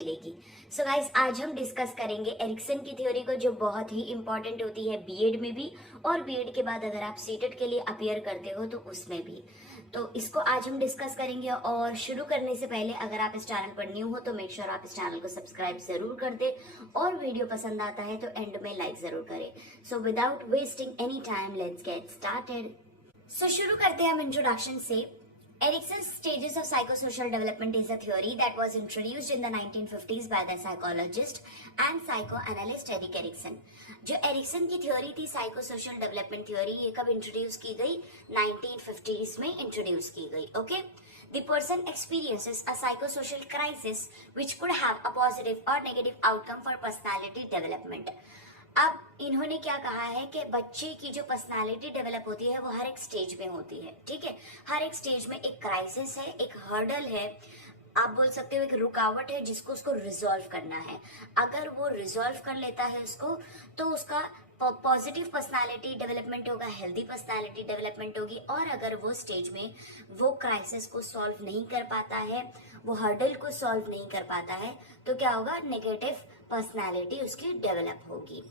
मिलेगी। So guys, आज हम डिस्कस करेंगे एरिक्सन की थ्योरी को, जो बहुत ही इंपॉर्टेंट होती है बीएड में भी, और बीएड के बाद अगर आप सीटेट के लिए अपियर करते हो तो उसमें भी। तो इसको आज हम डिस्कस करेंगे। और शुरू करने से पहले अगर आप इस चैनल पर न्यू हो तो मेक श्योर आप इस चैनल को सब्सक्राइब जरूर कर दे, और वीडियो पसंद आता है तो एंड में लाइक जरूर करें। So without wasting any time, let's get started. So शुरू करते हैं हम इंट्रोडक्शन से। Erickson's stages of psychosocial development is a theory that was introduced in the 1950s by the psychologist and psychoanalyst Erik Erikson. जो Ericsson की theory थी psychosocial development theory, ये कब इंट्रोड्यूस की गई? 1950s में इंट्रोड्यूस की गई। Okay, The person experiences a psychosocial crisis which could have a positive or negative outcome for personality development. अब इन्होंने क्या कहा है कि बच्चे की जो पर्सनालिटी डेवलप होती है वो हर एक स्टेज में होती है। ठीक है, हर एक स्टेज में एक क्राइसिस है, एक हर्डल है, आप बोल सकते हो एक रुकावट है जिसको उसको रिजॉल्व करना है। अगर वो रिजॉल्व कर लेता है उसको, तो उसका पॉजिटिव पर्सनालिटी डेवलपमेंट होगा, हेल्दी पर्सनालिटी डेवलपमेंट होगी। और अगर वो स्टेज में वो क्राइसिस को सॉल्व नहीं कर पाता है, वो हर्डल को सॉल्व नहीं कर पाता है, तो क्या होगा? नेगेटिव पर्सनालिटी उसकी डेवलप होगी।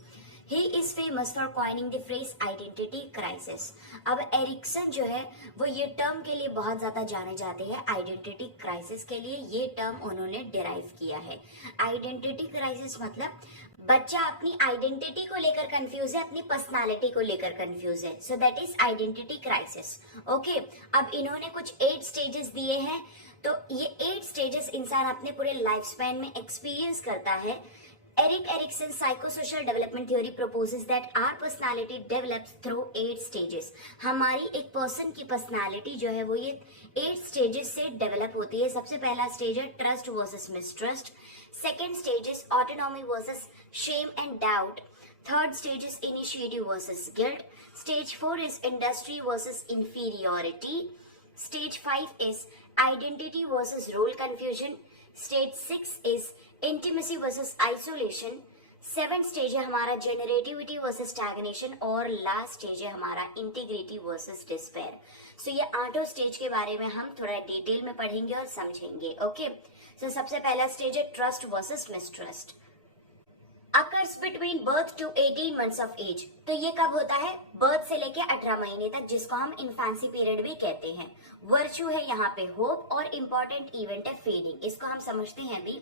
He is famous for coining the phrase identity crisis. अब एरिक्सन जो है वो ये टर्म के लिए बहुत ज्यादा जाने जाते हैं। आइडेंटिटी क्राइसिस के लिए ये टर्म उन्होंने डिराइव किया है। आइडेंटिटी क्राइसिस मतलब बच्चा अपनी आइडेंटिटी को लेकर कंफ्यूज है, अपनी पर्सनालिटी को लेकर कंफ्यूज है। So that is identity crisis. Okay, अब इन्होंने कुछ 8 स्टेजेस दिए हैं। तो ये 8 स्टेजेस इंसान अपने पूरे लाइफ स्पैन में एक्सपीरियंस करता है। Erik Erikson's psychosocial development theory proposes that our personality develops through 8 stages. हमारी एक पर्सन की पर्सनालिटी जो है वो ये 8 स्टेजेस से डेवलप होती है। सबसे पहला स्टेज है trust versus mistrust. Second stage is autonomy versus shame and doubt. Third stage is initiative versus guilt. Stage 4 is industry versus inferiority. Stage 5 is identity versus role confusion. Stage 6 is intimacy versus isolation. 7th stage है हमारा generativity versus stagnation. और last stage है हमारा integrity versus despair. सो ये 8 stage के बारे में हम थोड़ा डिटेल में पढ़ेंगे और समझेंगे। ओके, सो सबसे पहला स्टेज है trust versus mistrust. Occurs between birth to 18 months of age. तो ये कब होता है? बर्थ से लेके 18 महीने तक, जिसको हम इन्फेंसी पीरियड भी कहते हैं। वर्च्यू है यहाँ पे होप, और इम्पोर्टेंट इवेंट है फीडिंग। इसको हम समझते हैं भी।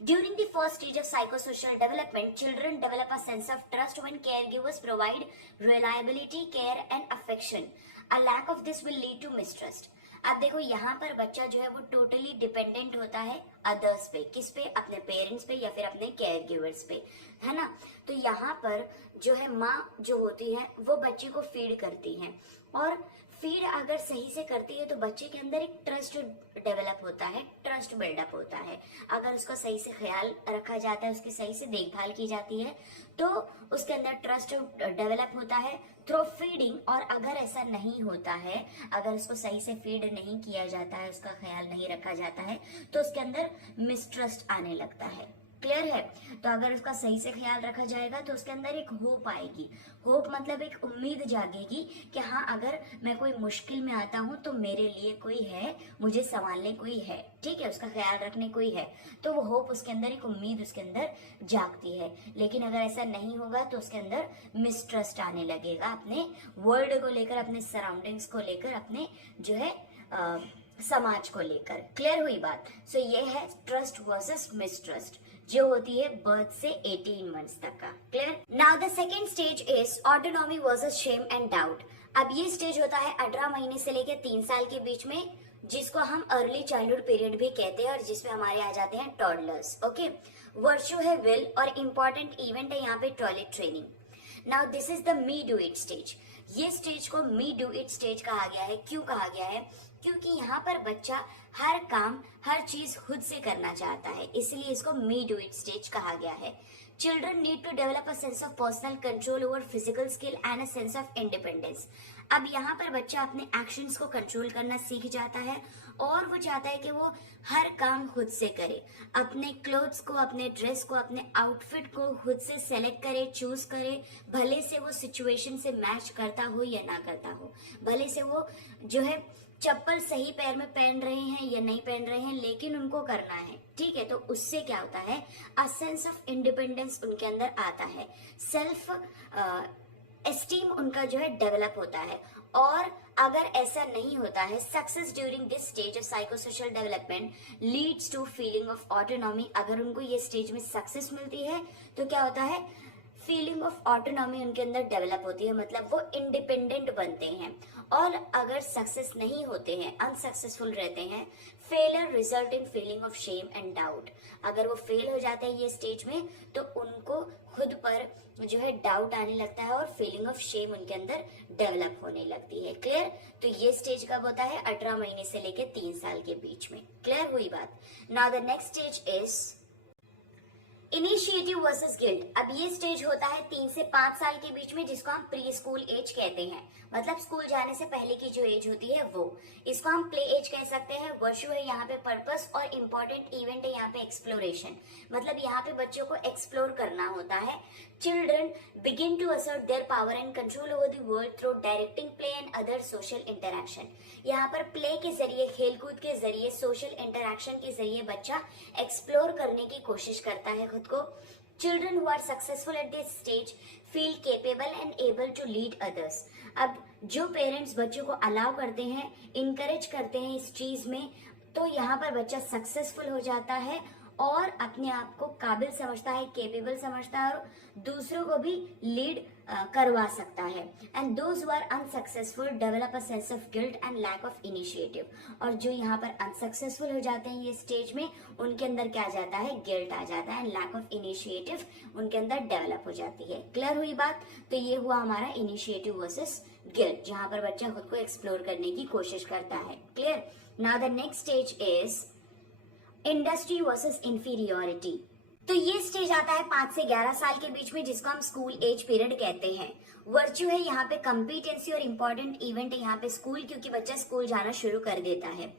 During the first stage of psychosocial development, children develop a sense of trust when caregivers provide reliability, care and affection. A lack of this will lead to mistrust. अब देखो यहाँ पर बच्चा जो है वो टोटली डिपेंडेंट होता है अदर्स पे। किस पे? अपने पेरेंट्स पे या फिर अपने केयर गिवर्स पे, है ना। तो यहाँ पर जो है माँ जो होती है वो बच्चे को फीड करती है, और फीड अगर सही से करती है तो बच्चे के अंदर एक ट्रस्ट डेवलप होता है, ट्रस्ट बिल्डअप होता है। अगर उसका सही से ख्याल रखा जाता है, उसकी सही से देखभाल की जाती है, तो उसके अंदर ट्रस्ट डेवलप होता है थ्रू फीडिंग। और अगर ऐसा नहीं होता है, अगर उसको सही से फीड नहीं किया जाता है, उसका ख्याल नहीं रखा जाता है, तो उसके अंदर मिसट्रस्ट आने लगता है। क्लियर है? तो अगर उसका सही से ख्याल रखा जाएगा तो उसके अंदर एक होप आएगी। होप मतलब एक उम्मीद जागेगी कि हाँ, अगर मैं कोई मुश्किल में आता हूँ तो मेरे लिए कोई है, मुझे संभालने कोई है, ठीक है, उसका ख्याल रखने कोई है। तो वो होप उसके अंदर, एक उम्मीद उसके अंदर जागती है। लेकिन अगर ऐसा नहीं होगा तो उसके अंदर मिसट्रस्ट आने लगेगा, अपने वर्ल्ड को लेकर, अपने सराउंडिंग्स को लेकर, अपने जो है समाज को लेकर। क्लियर हुई बात? सो ये है ट्रस्ट वर्सेस मिसट्रस्ट, जो होती है बर्थ से 18 मंथ्स तक का। Clear? Now the second stage is autonomy versus shame and doubt. अब ये स्टेज होता है 18 महीने से लेकर 3 साल के बीच में, जिसको हम अर्ली चाइल्डहुड पीरियड भी कहते हैं, और जिसमें हमारे आ जाते हैं टॉडलर्स। ओके, वर्च्यू है विल, और इम्पोर्टेंट इवेंट है यहाँ पे toilet training. Now this is the me do it stage. ये स्टेज को मी डू इट स्टेज कहा गया है। क्यों कहा गया है? क्योंकि यहाँ पर बच्चा हर काम, हर चीज खुद से करना चाहता है, इसलिए इसको मी डू इट स्टेज कहा गया है। Children need to develop a sense of personal control over physical skill and a sense of independence. अब यहाँ पर बच्चा अपने एक्शंस को कंट्रोल करना सीख जाता है, और वो चाहता है कि वो हर काम खुद से करे, अपने क्लोथ्स को, अपने ड्रेस को, अपने आउटफिट को खुद से सेलेक्ट करे, चूज करे, भले से वो सिचुएशन से मैच करता हो या ना करता हो, भले से वो जो है चप्पल सही पैर में पहन रहे हैं या नहीं पहन रहे हैं, लेकिन उनको करना है, ठीक है। तो उससे क्या होता है, अ सेंस ऑफ इंडिपेंडेंस उनके अंदर आता है, सेल्फ एस्टीम उनका जो है डेवलप होता है। और अगर ऐसा नहीं होता है, success during this stage of psychosocial development leads to feeling of autonomy. अगर उनको ये स्टेज में सक्सेस मिलती है तो क्या होता है, फीलिंग ऑफ ऑटोनॉमी उनके अंदर डेवलप होती है, मतलब वो इंडिपेंडेंट बनते हैं। और अगर सक्सेस नहीं होते हैं, अनसक्सेसफुल रहते हैं, failure result in feeling of shame and doubt. अगर वो फेल हो जाते हैं ये स्टेज में तो उनको खुद पर जो है डाउट आने लगता है और फीलिंग ऑफ शेम उनके अंदर डेवलप होने लगती है। क्लियर? तो ये स्टेज कब होता है, 18 महीने से लेके 3 साल के बीच में। क्लियर हुई बात? Now the next stage is initiative versus guilt. अब ये स्टेज होता है 3 से 5 साल के बीच में, जिसको हम प्री स्कूल एज कहते हैं, मतलब स्कूल जाने से पहले की जो एज होती है वो। इसको हम प्ले एज कह सकते हैं। वर्षु है यहाँ पे पर्पस और इम्पोर्टेंट इवेंट है यहाँ पे एक्सप्लोरेशन, मतलब यहाँ पे बच्चों को एक्सप्लोर करना होता है। Children begin to assert their power and control over the world through directing play and other social interaction. यहाँ पर प्ले के जरिए, खेलकूद के जरिए, सोशल इंटरेक्शन के जरिए बच्चा एक्सप्लोर करने की कोशिश करता है खुद को। Children who are successful at this stage feel capable and able to lead others. अब जो पेरेंट्स बच्चों को अलाउ करते हैं, इनकरेज करते हैं इस चीज में, तो यहाँ पर बच्चा सक्सेसफुल हो जाता है और अपने आप को काबिल समझता है, केपेबल समझता है और दूसरों को भी लीड करवा सकता है। And those who are unsuccessful develop a sense of guilt and lack of initiative. और जो यहाँ पर अनसक्सेसफुल हो जाते हैं ये स्टेज में, उनके अंदर क्या आ जाता है, गिल्ट आ जाता है एंड लैक ऑफ इनिशिएटिव उनके अंदर डेवलप हो जाती है। क्लियर हुई बात? तो ये हुआ हमारा इनिशिएटिव वर्सेस गिल्ट, जहां पर बच्चा खुद को एक्सप्लोर करने की कोशिश करता है। Clear? Now the next stage is industry versus inferiority. तो ये स्टेज आता है 5 से 11 साल के बीच में, जिसको हम स्कूल एज पीरियड कहते हैं। वर्च्यू है यहाँ पे कॉम्पिटेंसी और इम्पोर्टेंट इवेंट है यहाँ पे स्कूल, क्योंकि बच्चा स्कूल जाना शुरू कर देता है।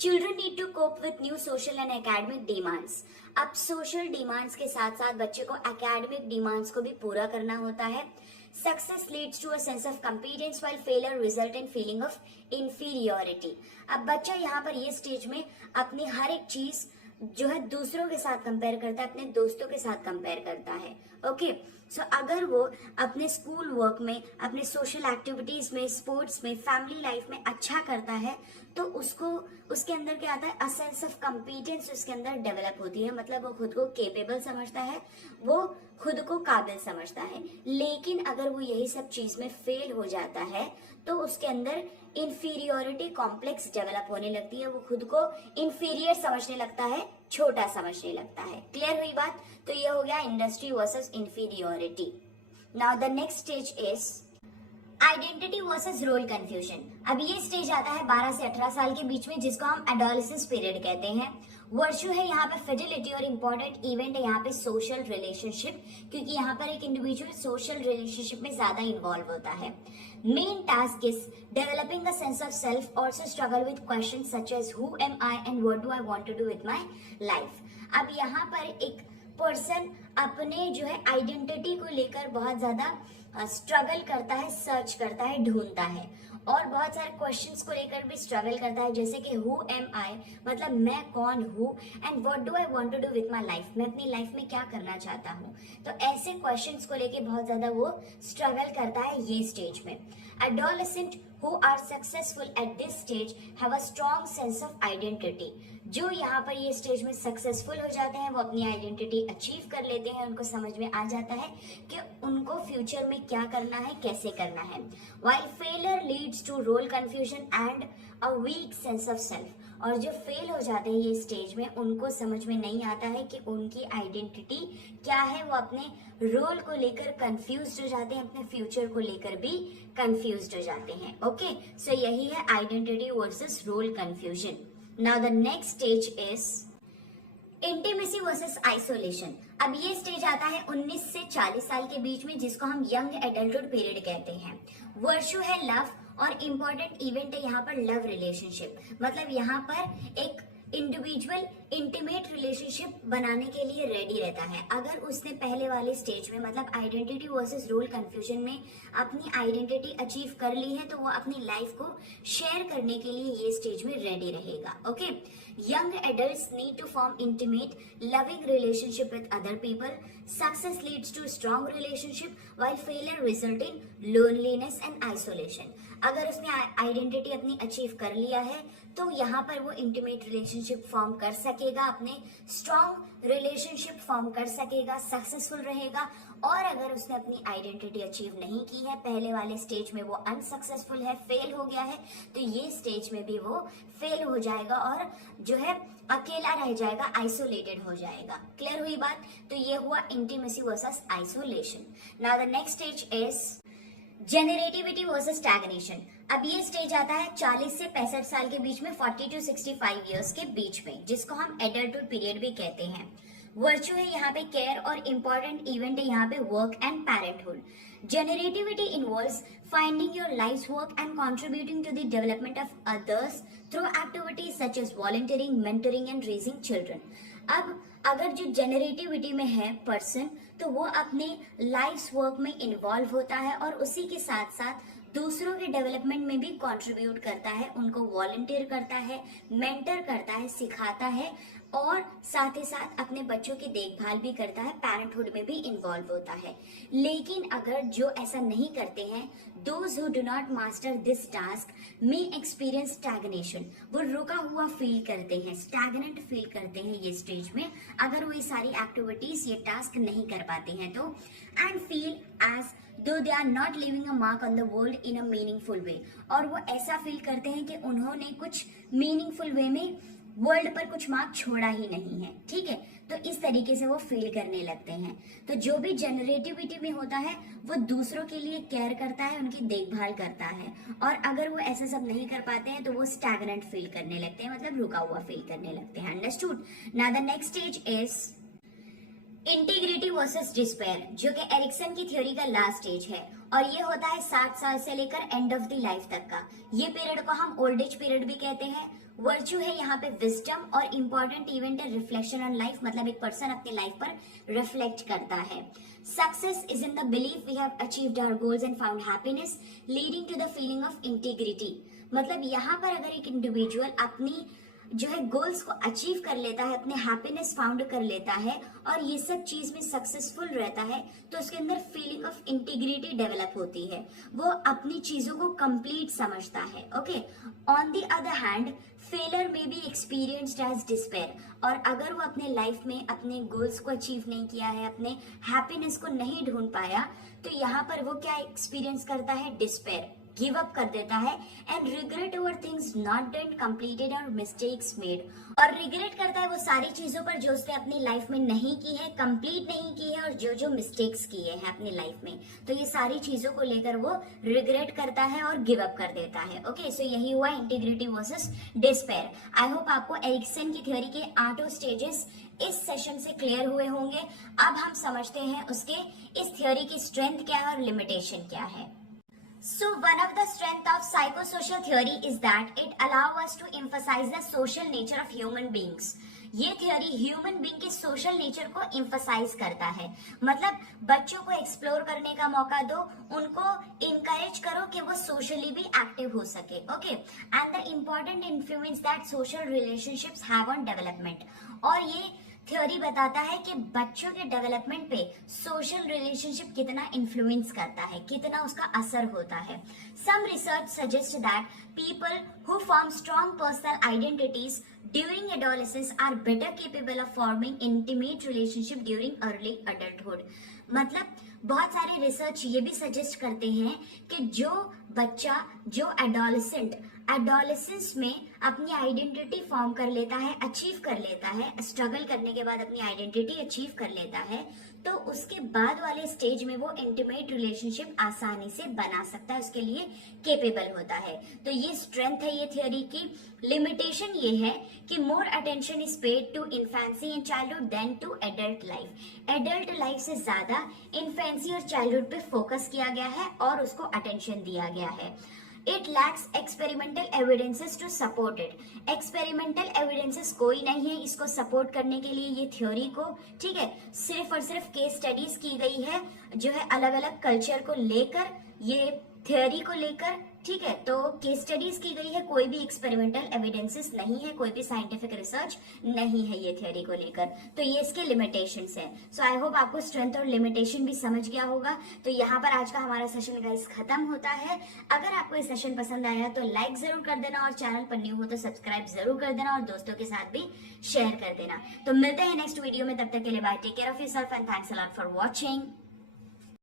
Children need to cope with new social and academic demands. अब सोशल डिमांड्स के साथ साथ बच्चे को एकेडमिक डिमांड्स को भी पूरा करना होता है। Success leads to a sense of competence while failure result in feeling of inferiority. अब बच्चा यहाँ पर ये स्टेज में अपनी हर एक चीज जो है दूसरों के साथ कंपेयर करता है, अपने दोस्तों के साथ कंपेयर करता है। ओके, सो अगर वो अपने स्कूल वर्क में, अपने सोशल एक्टिविटीज में, स्पोर्ट्स में, फैमिली लाइफ में अच्छा करता है तो उसको, उसके अंदर क्या आता है, अ सेंस ऑफ कंपीटेंस उसके अंदर डेवलप होती है, मतलब वो खुद को केपेबल समझता है, वो खुद को काबिल समझता है। लेकिन अगर वो यही सब चीज में फेल हो जाता है तो उसके अंदर इंफीरियोरिटी कॉम्प्लेक्स डेवलप होने लगती है, वो खुद को इंफीरियर समझने लगता है, छोटा समझने लगता है। क्लियर हुई बात? तो ये हो गया industry versus inferiority. Now the next stage is identity versus role confusion. अब ये स्टेज आता है 12 से 18 साल के बीच में, जिसको हम एडोलेसेंस पीरियड कहते हैं। वर्च्यू है यहाँ पे फिडिलिटी और इम्पोर्टेंट इवेंट है यहाँ पे सोशल रिलेशनशिप, क्योंकि यहाँ पर एक इंडिविजुअल सोशल रिलेशनशिप में ज्यादा इन्वॉल्व होता है। Main task is developing a sense of self, also struggle with questions such as who am I and what do I want to do with my life. अब यहाँ पर एक person अपने जो है आइडेंटिटी को लेकर बहुत ज्यादा स्ट्रगल करता है, सर्च करता है, ढूंढता है और बहुत सारे क्वेश्चंस को लेकर भी स्ट्रगल करता है, जैसे कि हु एम आई, मतलब मैं कौन हूँ, and what do I want to do with my life, मैं अपनी लाइफ में क्या करना चाहता हूँ। तो ऐसे क्वेश्चंस को लेकर बहुत ज्यादा वो स्ट्रगल करता है ये स्टेज में। Adolescent who are successful at this stage have a strong sense of identity। जो यहाँ पर ये स्टेज में सक्सेसफुल हो जाते हैं वो अपनी आइडेंटिटी अचीव कर लेते हैं, उनको समझ में आ जाता है कि उनको फ्यूचर में क्या करना है, कैसे करना है। while failure leads to role confusion and a weak sense of self। और जो फेल हो जाते हैं ये स्टेज में, उनको समझ में नहीं आता है कि उनकी आइडेंटिटी क्या है, वो अपने रोल को लेकर कंफ्यूज्ड हो जाते हैं, अपने फ्यूचर को लेकर भी कंफ्यूज्ड हो जाते हैं। ओके, सो यही है identity versus role confusion. Now the next stage is intimacy versus isolation. अब ये स्टेज आता है 19 से 40 साल के बीच में, जिसको हम यंग एडल्टहुड पीरियड कहते हैं। वर्षु है लव और इम्पोर्टेंट इवेंट है यहाँ पर लव रिलेशनशिप, मतलब यहाँ पर एक इंडिविजुअल इंटीमेट रिलेशनशिप बनाने के लिए रेडी रहता है। अगर उसने पहले वाले स्टेज में मतलब आइडेंटिटी वर्सेस रोल कंफ्यूजन में अपनी आइडेंटिटी अचीव कर ली है तो वो अपनी लाइफ को शेयर करने के लिए ये स्टेज में रेडी रहेगा। Okay, young adults need to form intimate loving relationship with other people. Success leads to strong relationship while failure result in loneliness and isolation. अगर उसने आइडेंटिटी अपनी अचीव कर लिया है तो यहाँ पर वो इंटीमेट रिलेशनशिप फॉर्म कर सकेगा, अपने स्ट्रॉन्ग रिलेशनशिप फॉर्म कर सकेगा, सक्सेसफुल रहेगा। और अगर उसने अपनी आइडेंटिटी अचीव नहीं की है, पहले वाले स्टेज में वो अनसक्सेसफुल है, फेल हो गया है, तो ये स्टेज में भी वो फेल हो जाएगा और जो है अकेला रह जाएगा, आइसोलेटेड हो जाएगा। क्लियर हुई बात? तो ये हुआ intimacy versus isolation. Now the next stage is generativity versus stagnation. अब ये स्टेज आता है 40 से 65 साल के बीच में, 40 टू 65 इयर्स के बीच में, जिसको हम एडल्टहुड पीरियड भी कहते हैं। वर्च्यू है यहाँ पे केयर और इम्पोर्टेंट इवेंट है यहाँ पे work and parenthood. Generativity involves finding your life's work and contributing to the development of others through activities such as volunteering, mentoring and raising children. अब अगर जो जेनरेटिविटी में है पर्सन तो वो अपने लाइफ वर्क में इन्वॉल्व होता है और उसी के साथ साथ दूसरों के डेवलपमेंट में भी कंट्रीब्यूट करता है, उनको वॉलंटियर करता है, मेंटर करता है, सिखाता है और साथ ही साथ अपने बच्चों की देखभाल भी करता है, पेरेंटहुड में भी इन्वॉल्व होता है। लेकिन अगर जो ऐसा नहीं करते हैं, those who do not master this task may experience stagnation, वो रुका हुआ फील करते हैं, स्टैग्नेंट फील करते हैं ये स्टेज में, अगर वो ये सारी एक्टिविटीज ये टास्क नहीं कर पाते हैं तो। And feel as though they are not living a mark on the world in a meaningful way, और वो ऐसा फील करते हैं कि उन्होंने कुछ मीनिंगफुल वे में वर्ल्ड पर कुछ मार्क छोड़ा ही नहीं है। ठीक है, तो इस तरीके से वो फील करने लगते हैं। तो जो भी जनरेटिविटी में होता है वो दूसरों के लिए केयर करता है, उनकी देखभाल करता है, और अगर वो ऐसा सब नहीं कर पाते हैं तो वो स्टैग्नेंट फील करने लगते हैं, मतलब रुका हुआ फील करने लगते हैं। Understood? Now the next stage is integrity versus despair, जो कि एरिक्सन की थ्योरी का लास्ट स्टेज है और ये होता है 60 साल से लेकर एंड ऑफ द लाइफ तक का। ये पीरियड को हम ओल्ड एज पीरियड भी कहते हैं। वर्च्यू है यहाँ पे विजडम और इम्पोर्टेंट इवेंट है रिफ्लेक्शन ऑन लाइफ, मतलब एक पर्सन अपनी लाइफ पर रिफ्लेक्ट करता है। Success is in the belief we have achieved our goals and found happiness leading to the feeling of integrity, मतलब यहाँ पर अगर एक इंडिविजुअल अपनी जो है गोल्स को अचीव कर लेता है, अपने हैप्पीनेस फाउंड कर लेता है और ये सब चीज में सक्सेसफुल रहता है तो उसके अंदर फीलिंग ऑफ इंटीग्रिटी डेवलप होती है, वो अपनी चीजों को कंप्लीट समझता है। Okay, on the other hand failure में बी एक्सपीरियंस्ड एज डिस्पेयर, और अगर वो अपने लाइफ में अपने गोल्स को अचीव नहीं किया है, अपने हैप्पीनेस को नहीं ढूंढ पाया, तो यहाँ पर वो क्या एक्सपीरियंस करता है? डिस्पेयर, गिव अप कर देता है and regret over things not done, completed और मिस्टेक्स मेड, और रिग्रेट करता है वो सारी चीजों पर जो उसने अपनी लाइफ में नहीं की है, कंप्लीट नहीं की है, और जो जो मिस्टेक्स किए हैं अपनी लाइफ में, तो ये सारी चीजों को लेकर वो रिग्रेट करता है और गिव अप कर देता है। ओके, सो यही हुआ integrity versus despair. I hope आपको एरिक्सन की थ्योरी के 8 स्टेजेस इस सेशन से क्लियर हुए होंगे। अब हम समझते हैं उसके इस थ्योरी की स्ट्रेंथ क्या है और लिमिटेशन क्या है। So one of the strength of psychosocial theory is that it allows us to emphasize the social nature of human beings. ये थ्योरी ह्यूमन बीइंग के सोशल नेचर को एम्फसाइज करता है, मतलब बच्चों को एक्सप्लोर करने का मौका दो, उनको इनकरेज करो कि वो सोशली भी एक्टिव हो सके। Okay, and the important influence that social relationships have on development, और ये थ्योरी बताता है कि बच्चों के डेवलपमेंट पे सोशल रिलेशनशिप कितना इन्फ्लुएंस करता है, कितना उसका असर होता है। Some research suggest that people who form strong personal identities during adolescence are better capable of forming intimate relationship during early adulthood, मतलब बहुत सारे रिसर्च ये भी सजेस्ट करते हैं कि जो बच्चा जो एडोलेसेंस में अपनी आइडेंटिटी फॉर्म कर लेता है, अचीव कर लेता है, स्ट्रगल करने के बाद अपनी आइडेंटिटी अचीव कर लेता है, तो उसके बाद वाले स्टेज में वो इंटीमेट रिलेशनशिप आसानी से बना सकता है, उसके लिए केपेबल होता है। तो ये स्ट्रेंथ है ये थ्योरी की। लिमिटेशन ये है कि more attention is paid to infancy and childhood than to adult life. Adult life से ज्यादा इन्फेंसी और चाइल्डहुड पे फोकस किया गया है और उसको अटेंशन दिया गया है। It lacks experimental evidences to support it. Experimental evidences कोई नहीं है इसको सपोर्ट करने के लिए ये थ्योरी को, ठीक है। सिर्फ और सिर्फ केस स्टडीज की गई है जो है अलग अलग कल्चर को लेकर, ये थ्योरी को लेकर, ठीक है। तो केस स्टडीज की गई है, कोई भी एक्सपेरिमेंटल एविडेंसेस नहीं है, कोई भी साइंटिफिक रिसर्च नहीं है ये थ्योरी को लेकर। तो ये इसके लिमिटेशंस है। सो आई होप आपको स्ट्रेंथ और लिमिटेशन भी समझ गया होगा। तो यहाँ पर आज का हमारा सेशन गाइस खत्म होता है। अगर आपको ये सेशन पसंद आया तो लाइक जरूर कर देना और चैनल पर न्यू हो तो सब्सक्राइब जरूर कर देना और दोस्तों के साथ भी शेयर कर देना। तो मिलते हैं नेक्स्ट वीडियो में, तब तक के लिए bye, take care of yourself and thanks a lot for watching.